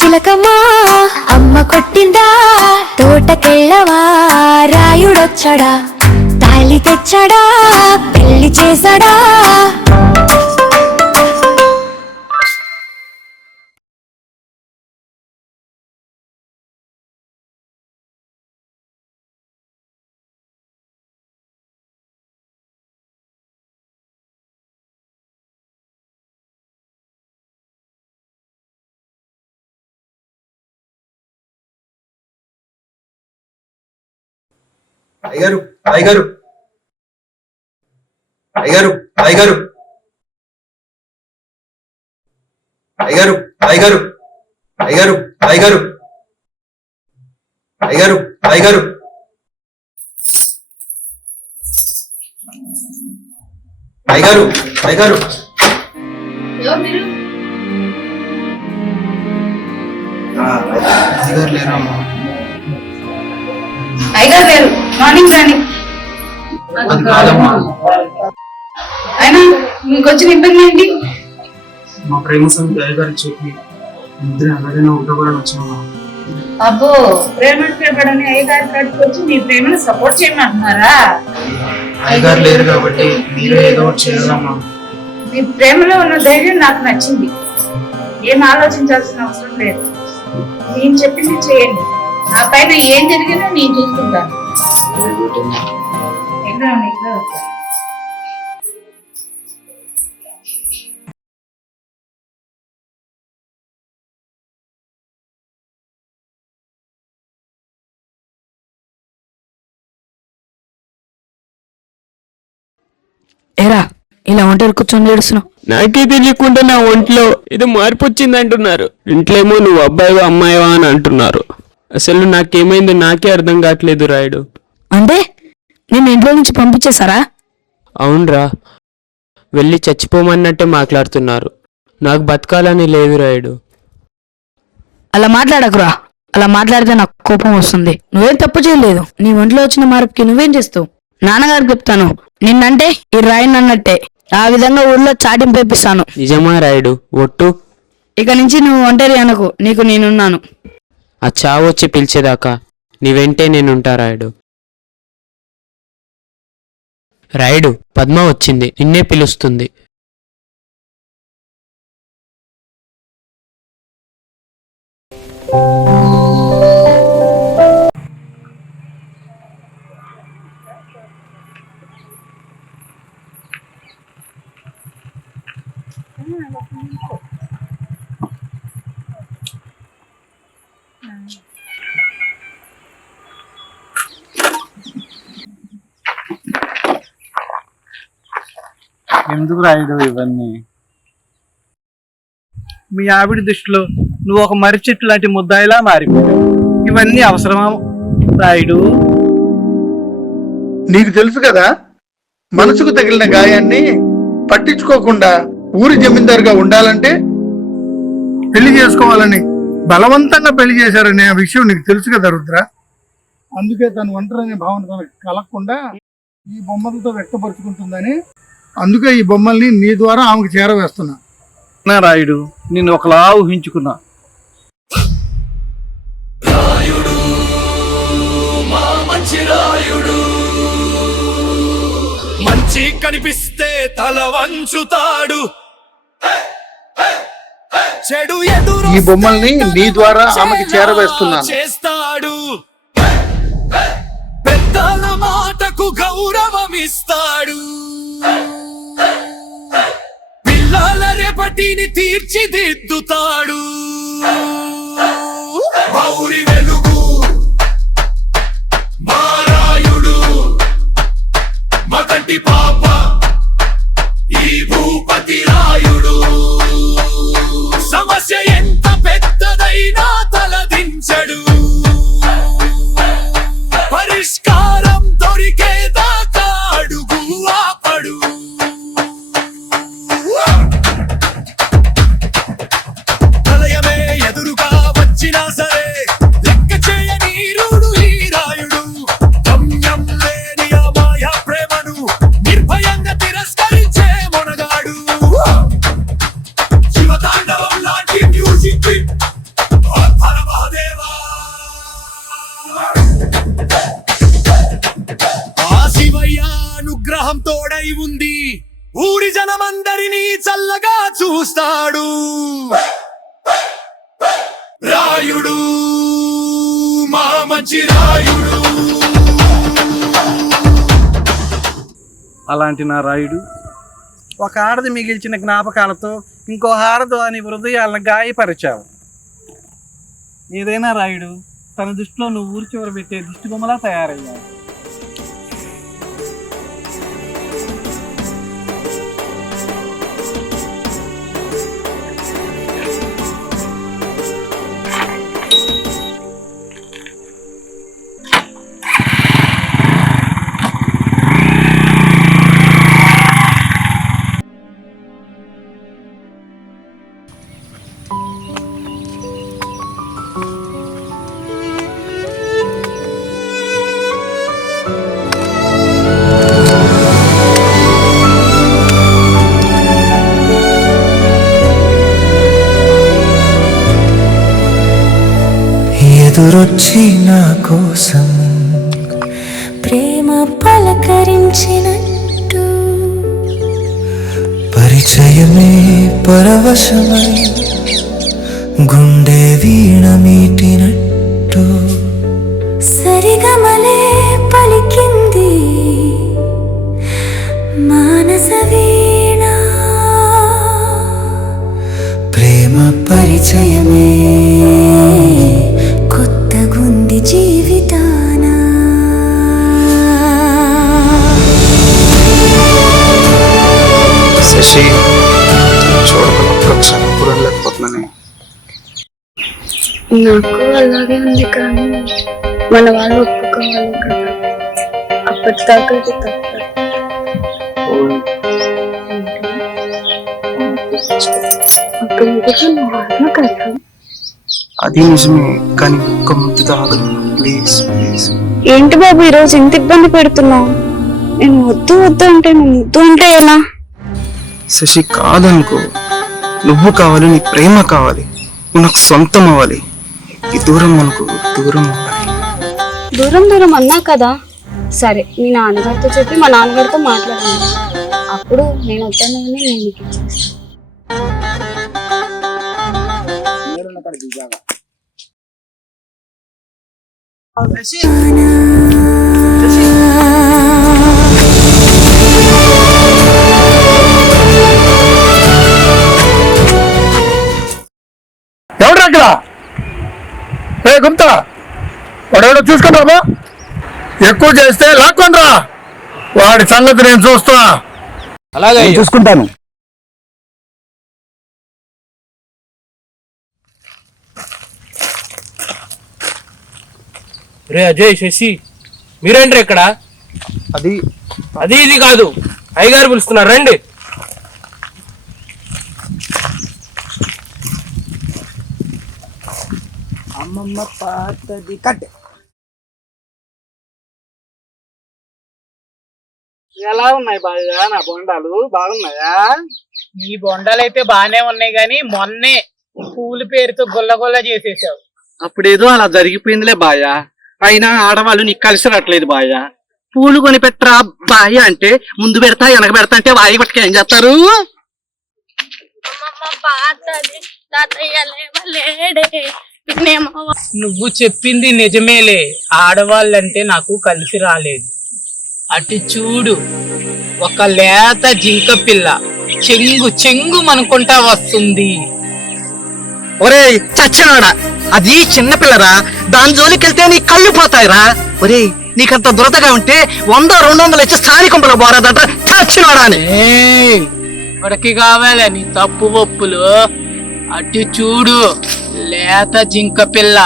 చిలకమ్మా అమ్మ కొట్టిందా తోటకెళ్ళవా రాయుడొచ్చడా తాళి తెచ్చడా పెళ్లి చేసడా అయ్యగారు అయ్యగారు అయ్యగారు అయ్యగారు అయ్యగారు అయ్యగారు అయ్యగారు అయ్యగారు అయ్యగారు అయ్యగారు అయ్యగారు అయ్యగారు అయ్యగారు లేరమ్మా. అయ్యగారు లేరు. మార్నింగ్ రాని. అది కాదమ్మా, అయినా మీకు వచ్చిన ఇబ్బంది ఏంటి? మా ప్రేమ సమితి అయ్యగారికి చెప్పి ఇద్దరు అలాగైనా ఉంటామని వచ్చామా. అబ్బో, ప్రేమను పేపడని అయ్యగారి కాడికి వచ్చి మీ ప్రేమను సపోర్ట్ చేయమంటున్నారా? అయ్యగారు లేరు కాబట్టి మీరే ఏదో ఒకటి చేయాలమ్మా. మీ ప్రేమలో ఉన్న ధైర్యం నాకు నచ్చింది. ఏం ఆలోచించాల్సిన అవసరం లేదు. నేను చెప్పింది చేయండి. నా పైన ఏం జరిగినా నేను చూసుకుంటాను. ఏరా ఇలా ఒంటరి కూర్చొని ఏడుస్తున్నావు? నాకే తెలియకుండా నా ఒంట్లో ఏదో మార్పు వచ్చింది అంటున్నారు. ఇంట్లోమో నువ్వు అబ్బాయివా అమ్మాయివా అని అంటున్నారు. అసలు నాకేమైందో నాకే అర్థం కావట్లేదు రాయుడు. అంటే నేను ఇంట్లో నుంచి పంపించేశారా? అవునరా, వెళ్ళి చచ్చిపోమన్నట్టే మాట్లాడుతున్నారు. నాకు బతకాలని లేదు రాయుడు. అలా మాట్లాడకురా. అలా మాట్లాడితే నాకు కోపం వస్తుంది. నువ్వేం తప్పు చేయలేదు. నీ ఒంట్లో వచ్చిన మార్పుకి నువ్వేం చేస్తావు? నాన్నగారికి చెప్తాను. నిన్నంటే ఈ రాయన్ అన్నట్టే. ఆ విధంగా ఊర్లో చాటింపు పేపిస్తాను. నిజమా రాయుడు? ఒట్టు. ఇక నుంచి నువ్వు ఒంటరి అనకు. నీకు నేనున్నాను. ఆ చావు వచ్చి పిలిచేదాకా నీ వెంటే నేనుంటా రాయుడు. రాయుడు, పద్మ వచ్చింది, నిన్నే పిలుస్తుంది. ఎందుకు రాయుడు ఇవన్నీ? మీ ఆవిడ దృష్టిలో నువ్వు ఒక మర్రి చెట్టు లాంటి ముద్దాయిలా మారిపోయావు. ఇవన్నీ అవసరమా రాయుడు? నీకు తెలుసు కదా, మనసుకు తగిలిన గాయాన్ని పట్టించుకోకుండా ఊరి జమీందారుగా ఉండాలంటే పెళ్లి చేసుకోవాలని బలవంతంగా పెళ్లి చేశారనే విషయం నీకు తెలుసు కదా రుద్ర. అందుకే తను ఒంటరనే భావన తనకు కలగకుండా ఈ బొమ్మలతో వ్యక్తపరుచుకుంటుందని, అందుకే ఈ బొమ్మల్ని నీ ద్వారా ఆమెకు చేరవేస్తున్నా. నా రాయుడు, నేను ఒకలా ఊహించుకున్నా. రాయుడు మా మంచి రాయుడు, మంచి కనిపిస్తే తల వంచుతాడు, చెడు ఎదురు ఈ బొమ్మల్ని నీ ద్వారా ఆమెకి చేరవేస్తున్నాను. చేస్తాడు, పెద్దల మాటకు గౌరవమిస్తాడు, పిల్లల రేపటిని తీర్చిదిద్దుతాడు. మౌరి వెలుగు మారాయుడు, మకంటి పాప ఈ భూపతి రాయుడు. సమస్య ఎంత పెద్దదైనా తలదించడు, పరిష్కారం దొరికేదాకా అడుగు ఆపడు. ప్రళయమే ఎదురుగా వచ్చినా సరే తోడై ఉంది. ఊరి జనమందరినీ చల్లగా చూస్తాడు రాయుడు, మా మంచి రాయుడు. అలాంటి నా రాయుడు ఒక ఆడది మిగిల్చిన జ్ఞాపకాలతో ఇంకో ఆడదు అని హృదయాలను గాయపరిచావు. ఏదైనా రాయుడు తన దృష్టిలో నువ్వు ఊరి చివర పెట్టే దిష్టి బొమ్మలా తయారయ్యావు. ఎదురొచ్చి నా కోసం ప్రేమ పలకరించినట్టు పరిచయమే పరవశమై గుండె వీణ మీటినట్టు సరిగమలే పలికింది మానస వీణ. ప్రేమ పరిచయమే కొత్తగుంది జీవితాన. శశి చూడకుండా ఒక్క క్షణం కూడా లేకపోతున్నానే. నాకు అలాగే ఉంది కానీ మన వాళ్ళు ఒప్పుకోవాలి కదా, అప్పటిదాకా ఇది తప్పదు. అప్పుడు నువ్వు అన్న కదా. అది నిజమే, కానీ ఒక్క ముద్దు తాగదు ప్లీజ్ ప్లీజ్. ఏంటి బాబు ఈరోజు ఇంత ఇబ్బంది పెడుతున్నావు? నేను వద్దు వద్దు అంటే నువ్వు ముద్దు అంటే ఎలా? శశి కాదనుకో, నువ్వు కావాలి, నీ ప్రేమ కావాలి, నువ్వు నాకు సొంతం అవ్వాలి. ఈ దూరం మనకు దూరం అవ్వాలి. దూరం దూరం అన్నా కదా. సరే మీ నాన్నగారితో చెప్పి మా నాన్నగారితో మాట్లాడాను, అప్పుడు నేను వద్దానని నేను నీకు ఇచ్చేస్తాను. ఎవడ్రా అక్కడ? ఏ గుప్తా, వాడెవడో చూసుకుంటామా? ఎక్కువ చేస్తే లాక్కొనరా, వాడి సంగతి నేను చూస్తా. అలాగే చూసుకుంటాను. రే అజయ్, శశి, మీరేంటి ఇక్కడ? అది అది ఇది కాదు, అయ్యగారు పిలుస్తున్నారు, రండి. అమ్మమ్మ పాతది కట్. ఎలా ఉన్నాయి బాగా నా బొండాలు? బాగున్నాయా? నీ బొండాలైతే బానే ఉన్నాయి గాని మొన్నే పూల పేరుతో గుల్లగొల్ల చేసేసావు. అప్పుడేదో అలా జరిగిపోయిందిలే బాయా, అయినా ఆడవాళ్ళు నీకు కలిసి రావట్లేదు బాయా. పూలు కొని పెట్టరా బాయ అంటే ముందు పెడతా వెనక పెడతా అంటే వాయి పట్టుకు ఏం చేస్తారు? నువ్వు చెప్పింది నిజమేలే, ఆడవాళ్ళంటే నాకు కలిసి రాలేదు. అటు చూడు, ఒక లేత జింక పిల్ల చెంగు చెంగు అనుకుంటా వస్తుంది. ఒరే చచ్చినాడా, అది చిన్న పిల్లరా, దాని జోలికి వెళ్తే నీ కళ్ళు పోతాయిరా. ఒరే నీకంత దురదగా ఉంటే 100-200 ఇచ్చి స్థానికంపలో పోరాదట చచ్చినాడా అని. వాడికి కావాలే నీ తప్పు ఒప్పులు. అటు చూడు, లేత జింక పిల్ల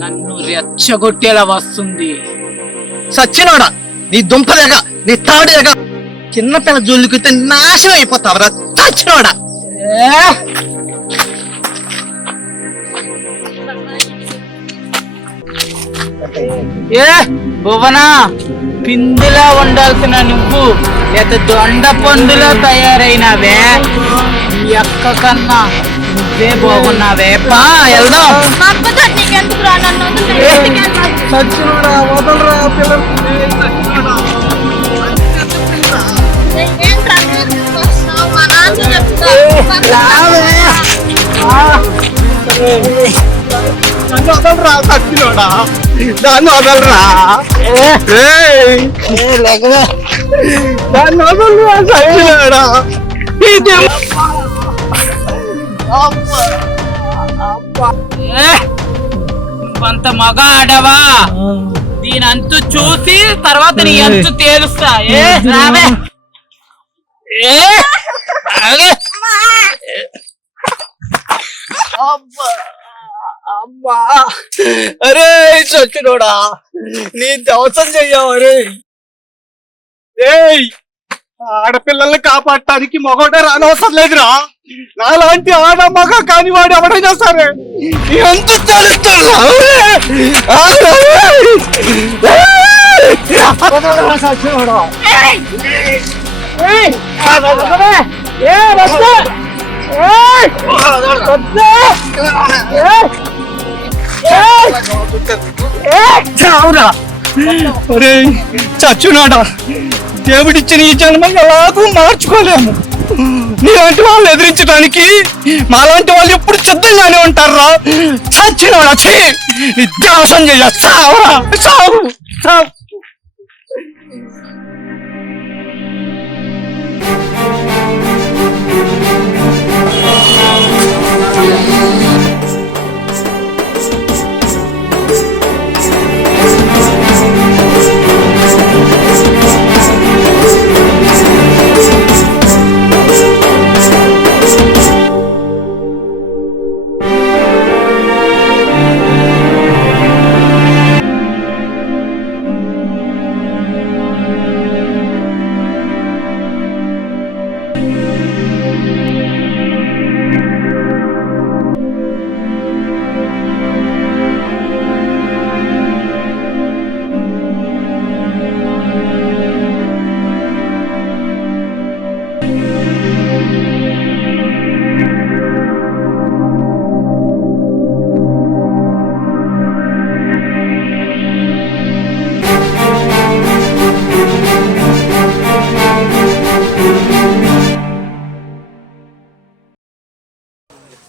నన్ను రెచ్చగొట్టేలా వస్తుంది. సచ్చినోడా, నీ దుంపలేగా, నీ తాడేగా, చిన్నపిల్ల జోలికి నాశనం అయిపోతావరా చచ్చినోడా. ఏ భువనా, పిందులా ఉండాల్సిన నువ్వు లేత దొండ పండులా తయారైనావే. ఈ అక్క కన్నా నువ్వే బాగున్నావే. పా వెళ్దాం. సచ్చినోడా వదలరా పిల్లలు. నన్ను వదలరా సచ్చినోడా, నన్ను వదలరా, నన్ను వదలరా సచ్చినోడా. నువ్వంత మగ ఆడవా, దీని అంతు చూసి తర్వాత నీ అంతు తేలుస్తా. రావే. ఆగే. అమ్మా, అరే సచ్చినోడా, నీ దవసం చెయ్యవు. అరే ఏయ్, ఆడపిల్లల్ని కాపాడటానికి మగోడే రానవసరం లేదురా. నాలాంటి ఆడ మగ కాని వాడు ఎవడైనా సరే ఎంత తెలుస్తాడు. ఒరే చచ్చునాడా, దేవుడిచ్చిన ఈ జన్మ ఎలాగూ మార్చుకోలేము. నీలాంటి వాళ్ళు ఎదిరించడానికి మాలాంటి వాళ్ళు ఎప్పుడు సిద్ధంగానే ఉంటారా. చచ్చినోడా, నిద్యాసం చేయ సావురా, సావు సావు.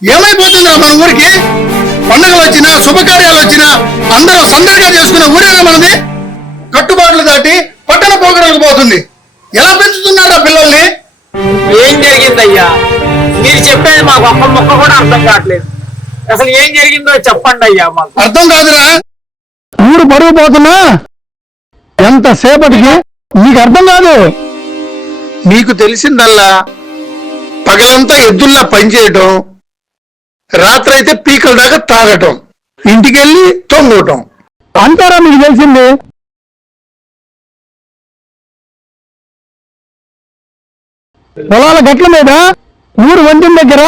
ఏమైపోతుందా మన ఊరికి? పండుగలు వచ్చినా శుభకార్యాలు వచ్చినా అందరూ సందడిగా చేసుకునే ఊరేనా మనది? కట్టుబాట్లు దాటి పట్టణ పోకడలకు పోతుంది. ఎలా పెంచుతున్నారా పిల్లల్ని? ఏం జరిగిందయ్యా? మీరు చెప్పేది మాకు ఒక్క మొక్క కూడా అర్థం కావట్లేదు. అసలు ఏం జరిగిందో చెప్పండి అయ్యా. మాకు అర్థం కాదురా. ఊరు పరుగు పోతున్నా ఎంతసేపటికి నీకు అర్థం కాదు. నీకు తెలిసిందల్లా పగలంతా ఎద్దుల్లా పనిచేయటం, రాత్రి అయితే పీకల దాకా తాగటం, ఇంటికెళ్ళి తొంగటం అంటారా మీకు తెలిసింది? పొలాల గట్ల మీద ఊరు వంతెన దగ్గర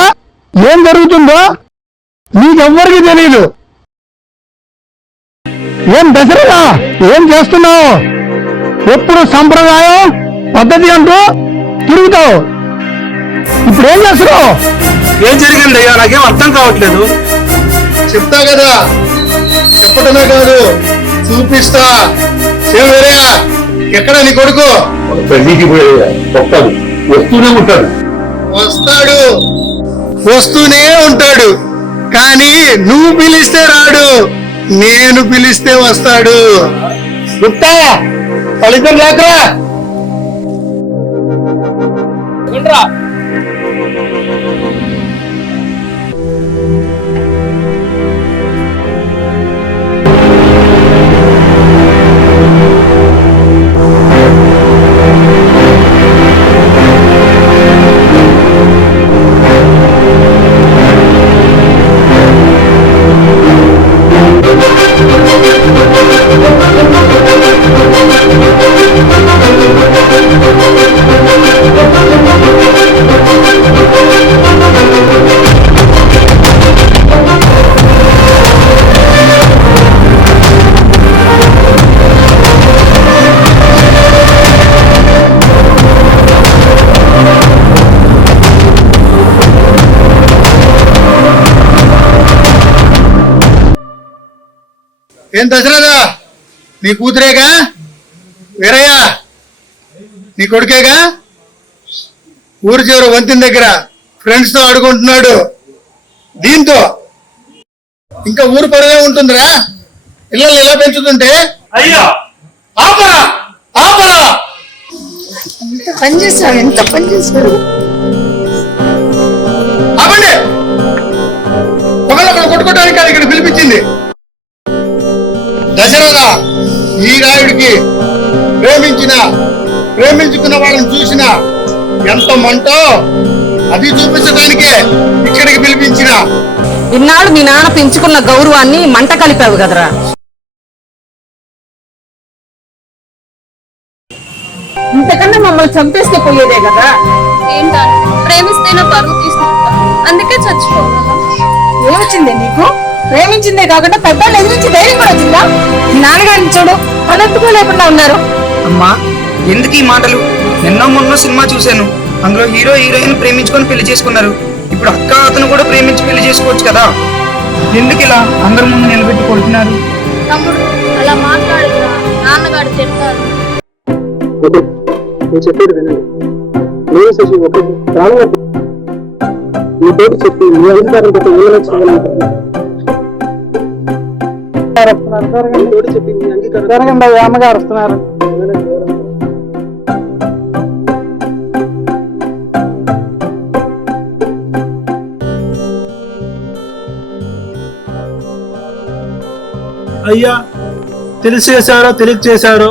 ఏం జరుగుతుందో నీకెవ్వరికి తెలియదు. ఏం దసరా ఏం చేస్తున్నావు? ఎప్పుడు సంప్రదాయం పద్ధతి అంటూ తిరుగుతావు. ఇప్పుడు ఏం చేస్తున్నావు? ఏం జరిగిందయ్యా, నాకేం అర్థం కావట్లేదు. చెప్తా కదా, చెప్పటమే కాదు చూపిస్తా. శివయ్యా, ఎక్కడ నీ కొడుకు? పెళ్లికి వస్తాడు, వస్తూనే ఉంటాడు. వస్తాడు, వస్తూనే ఉంటాడు. కానీ నువ్వు పిలిస్తే రాడు, నేను పిలిస్తే వస్తాడు. గుప్తా, వాళ్ళిద్దరు రాకరా. ఏం దశరథా, నీ కూతురేగా? వీరయ్య, నీ కొడుకేగా? ఊరి చివరి వంతెన దగ్గర ఫ్రెండ్స్ తో ఆడుకుంటున్నాడు. దీంతో ఇంకా ఊరు పరువే ఉంటుందిరా పిల్లల్ని ఇలా పెంచుతుంటే. అయ్యా ఆపరా ఆపరా. ఎంత పని చేశాడు. ఆపండి. ఒకళ్ళొకళ్ళు కొట్టుకోవడానికి అది ఇక్కడ పిలిపించింది. దశరథ, ఈ రాయుడికి ప్రేమించుకున్న వాళ్ళని చూసినా ఎంత మంటో అది చూపించడానికే ఇక్కడికి పిలిపించిన. ఇన్నాళ్ళు మీ నాన్న పెంచుకున్న గౌరవాన్ని మంట కలిపావు కదరా. ఇంతకన్నా మమ్మల్ని చంపేస్తే పోయేదే కదా. ఏంటా ప్రేమిస్తేనే పరువు తీసుకుంటా, అందుకే చచ్చిపోవాలా? ఏమొచ్చిందే నీకు? ప్రేమించిందే కాకుండా పెద్దలు ఎదిరించి ధైర్యం కూడా వచ్చిందా? మీ నాన్నగారిని చూడు, తలెత్తుకోలేకుండా ఉన్నారు. అమ్మా ఎందుకు ఈ మాటలు? ఎన్నో మొన్నో సినిమా చూశాను, అందులో హీరో హీరోయిన్ ప్రేమించుకొని పెళ్లి చేసుకున్నారు. ఇప్పుడు అక్క అతను కూడా ప్రేమించి పెళ్లి చేసుకోవచ్చు కదా. ఎందుకు ఇలా అందరి ముందు నిలబెట్టి కొడుతున్నారు? తమ్ముడు అలా మాట్లాడుతున్నా, నాన్నగారు తిడతారు. నేను చెప్పేది వినండి. నేను శశి ఒకటి ప్రాణంగా మీ తోటి చెప్పి మీ అధికారం పెట్టి ఏమైనా చేయగలుగుతాను. తోటి చెప్పి మీ అంగీకారం అమ్మగారు వస్తున్నారు. అయ్యా తెలిసి చేశారో తెలియక చేశారో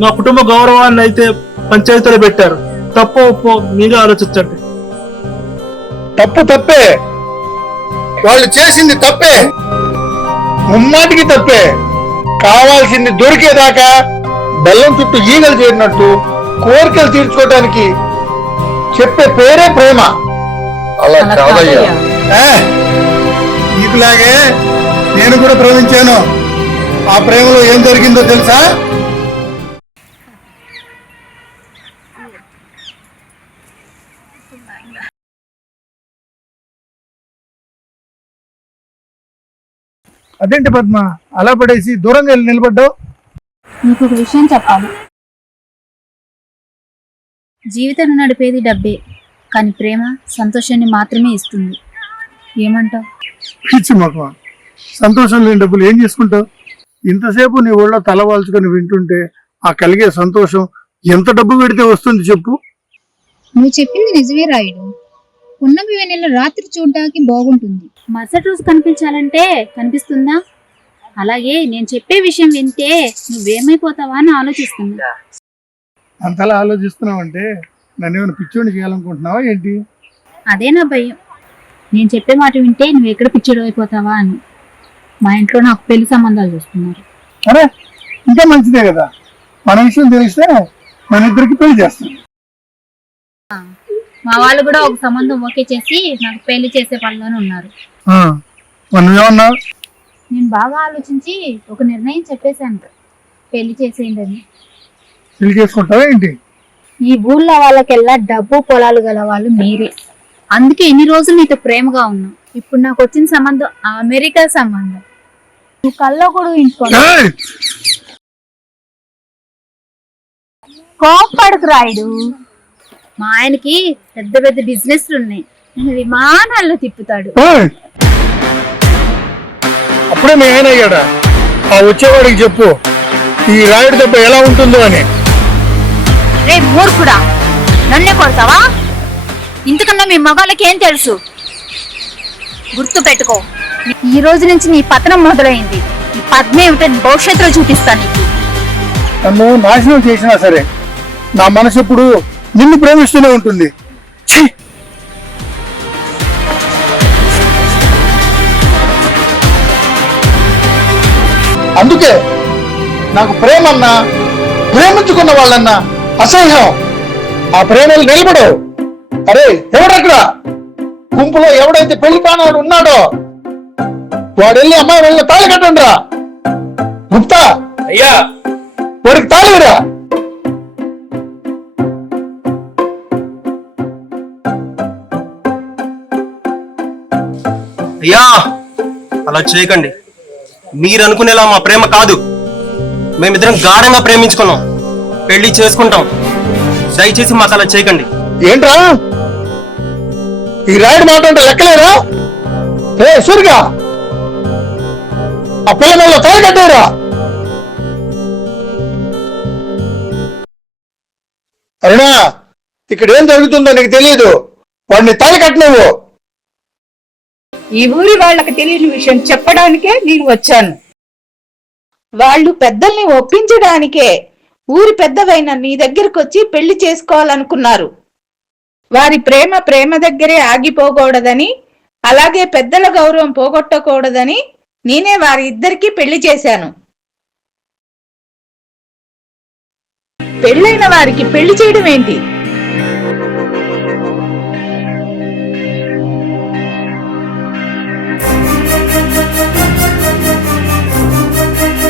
మా కుటుంబ గౌరవాన్ని అయితే పంచాయతీలో పెట్టారు. తప్పు ఒప్పో మీరే ఆలోచించండి. తప్పే. వాళ్ళు చేసింది తప్పే, ముమ్మాటికి తప్పే. కావాల్సింది దొరికేదాకా బెల్లం చుట్టూ ఈగలు చేరినట్టు కోరికలు తీర్చుకోవడానికి చెప్పే పేరే ప్రేమ. అలా కాదయ్యా. నీకులాగే నేను కూడా ప్రేమించాను. ఆ ప్రేమలో ఏం జరిగిందో తెలుసా? అదేంటి పద్మ అలా పడేసి దూరంగా వెళ్ళి నిలబడ్డావు? నీకు ఒక విషయం చెప్పాలి. జీవితం నడిపేది డబ్బే, కానీ ప్రేమ సంతోషాన్ని మాత్రమే ఇస్తుంది. ఏమంటావు? పిచ్చి మొక్క, సంతోషం లేని డబ్బులు ఏం చేసుకుంటావు? ఇంతసేపు నీ ఊళ్ళో తలవాల్చుకొని వింటుంటే ఆ కలిగే సంతోషం ఎంత డబ్బు పెడితే వస్తుంది చెప్పు? నువ్వు చెప్పింది నిజమే రాయుడు. పున్నమి వెన్నెల రాత్రి చూడడానికి బాగుంటుంది, మరుసటి రోజు కనిపించాలంటే కనిపిస్తుందా? అలాగే నేను చెప్పే విషయం వింటే నువ్వేమైపోతావా అని ఆలోచిస్తున్నా. అంతలా ఆలోచిస్తున్నావంటే నన్ను ఏమైనా పిచ్చోడిని చేయాలనుకుంటున్నావా ఏంటి? అదే నా భయం. నేను చెప్పే మాట వింటే నువ్వు ఎక్కడ పిచ్చోడు అయిపోతావా అని. మా ఇంట్లో నాకు పెళ్లి సంబంధాలు చూస్తున్నారు. అరే ఇంకా మంచిదే కదా, మన విషయం తెలిస్తే మన ఇద్దరికి పెళ్లి చేస్తాం. మా వాళ్ళు కూడా ఒక సంబంధం ఓకే చేసి నాకు పెళ్లి చేసే పనిలోనే ఉన్నారు. ఏమన్నా? నేను బాగా ఆలోచించి ఒక నిర్ణయం చెప్పేశాను, పెళ్లి చేసేయండి అని. పెళ్లి చేసుకుంటావా ఏంటి? ఈ ఊళ్ళో వాళ్ళకెల్లా డబ్బు పొలాలు గల వాళ్ళు మీరే. అందుకే ఇన్ని రోజులు నీతో ప్రేమగా ఉన్నా. ఇప్పుడు నాకు వచ్చిన సంబంధం అమెరికా సంబంధం. నువ్వు కల్లో కూడా ఊహించుకోండి. కోప్పడుకు రాయుడు. మా ఆయనకి పెద్ద పెద్ద బిజినెస్లు ఉన్నాయి, నేను విమానాల్లో తిప్పుతాడు. అప్పుడే మీ ఆయన అయ్యాడా? ఆ వచ్చేవాడికి చెప్పు ఈ రాయుడు దెబ్బ ఎలా ఉంటుందో అని. రే మూర్ఖుడా, నన్నే కొడతావా? ఇంతకన్నా మీ మగాళ్ళకి ఏం తెలుసు? గుర్తు పెట్టుకో, ఈ రోజు నుంచి నీ పతనం మొదలైంది. ఈ పద్మే ఏమిటో భవిష్యత్తులో చూపిస్తాను నీకు. నన్ను నాశనం చేసినా సరే నా మనసు ఎప్పుడు నిన్ను ప్రేమిస్తూనే ఉంటుంది. అందుకే నాకు ప్రేమన్నా ప్రేమించుకున్న వాళ్ళన్నా అసహ్యం. ఆ ప్రేమలు నిలబడవు. అరే ఎవడక్కడ గుంపులో ఎవడైతే పెళ్లి కానాడు ఉన్నాడో వాడు వెళ్ళి అమ్మాయి వెళ్ళి తాళి కట్టండి రా. గుప్తా అయ్యా, వాడికి తాళిరా. అయ్యా అలా చేయకండి. మీరు అనుకునేలా మా ప్రేమ కాదు. మేమిద్దరం గాఢంగా ప్రేమించుకున్నాం, పెళ్లి చేసుకుంటాం. దయచేసి మాకు అలా చేయకండి. ఏంట్రా ఈ రాయుడు మాట అంటే లెక్కలేదా? సూరిగా ఆ పిల్ల వల్ల తల కట్టారా? అరుణా, ఇక్కడ ఏం జరుగుతుందో నీకు తెలియదు. వాడిని తల కట్టినవు. ఈ ఊరి వాళ్ళకి తెలియని విషయం చెప్పడానికే నేను వచ్చాను. వాళ్ళు పెద్దల్ని ఒప్పించడానికే ఊరి పెద్దవైన నీ దగ్గరకు వచ్చి పెళ్లి చేసుకోవాలనుకున్నారు. వారి ప్రేమ దగ్గరే ఆగిపోకూడదని, అలాగే పెద్దల గౌరవం పోగొట్టకూడదని నేనే వారి ఇద్దరికి పెళ్లి చేశాను. పెళ్ళైన వారికి పెళ్లి చేయడం ఏంటి?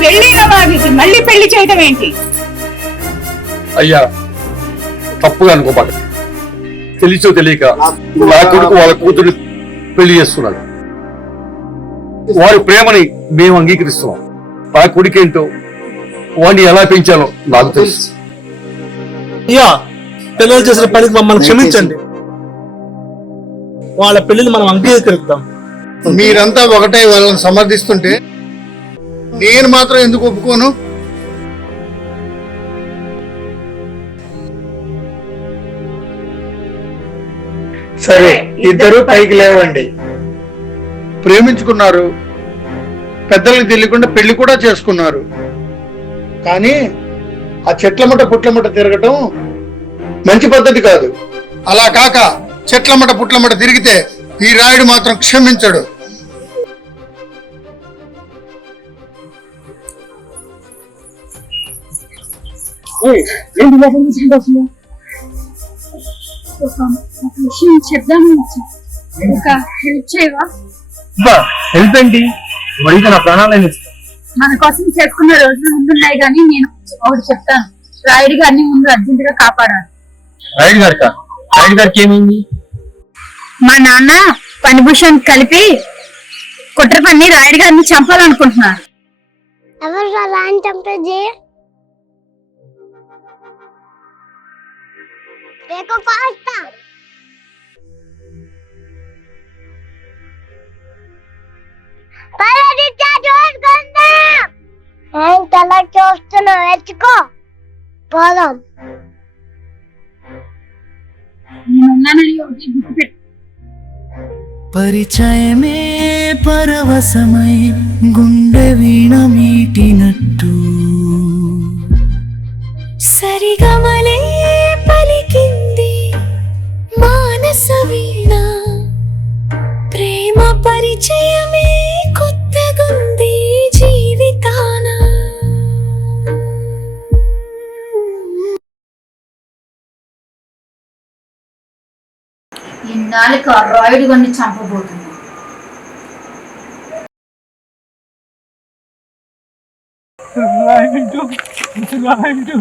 పెళ్ళైన వారికి మళ్ళీ పెళ్లి చేయడం ఏంటి? అయ్యా, తప్పుగా అనుకోమాట. తెలిసో తెలియక నా కొడుకు వాళ్ళ కూతురు పెళ్లి చేస్తున్నాడు. వారి ప్రేమని మేము అంగీకరిస్తున్నాం. నా కొడుకేంటో వాడిని ఎలా పెంచాలో నాకు తెలుసు. అయ్యా, పిల్లలు చేసిన పనికి మమ్మల్ని క్షమించండి. వాళ్ళ పెళ్లిని మనం అంగీకరిద్దాం. మీరంతా ఒకటే వాళ్ళని సమర్థిస్తుంటే నేను మాత్రం ఎందుకు ఒప్పుకోను? సరే, ఇద్దరు పైకి లేవండి. ప్రేమించుకున్నారు, పెద్దలకు తెలియకుండా పెళ్లి కూడా చేసుకున్నారు. కానీ ఆ చెట్లమట పుట్లమట తిరగటం మంచి పద్ధతి కాదు. అలా కాక చెట్లమట పుట్లమట తిరిగితే ఈ రాయుడు మాత్రం క్షమించడు. హెల్ప్ ఏంటి? వడిగా నా ప్రాణాలను మన కోసం చేసుకున్న రోజులు ముందున్నాయి, కానీ నేను ఒకటి చెప్తాను. రాయుడు గారిని ముందు అర్జెంట్ గా కాపాడాలి. రాయుడు గారికి ఏమైంది? మా నాన్న పనిభూషణ్ కలిపి కుట్ర పని రాయుడు గారిని చంపాలనుకుంటున్నారు. ఎవరు రాని చంపేది? తల చూస్తున్నావు, ఎత్తుకో పోదాం. పరిచయమే పరవశమై గుండె వీణ మీటినట్టు సరిగమలే పలికింది మానస వీణ. ప్రేమ పరిచయమే కొత్తగుంది జీవితాన. ఇన్నాళ్ళకి ఆ రాయుడు గారిని చంపబోతుంది. రాయుడు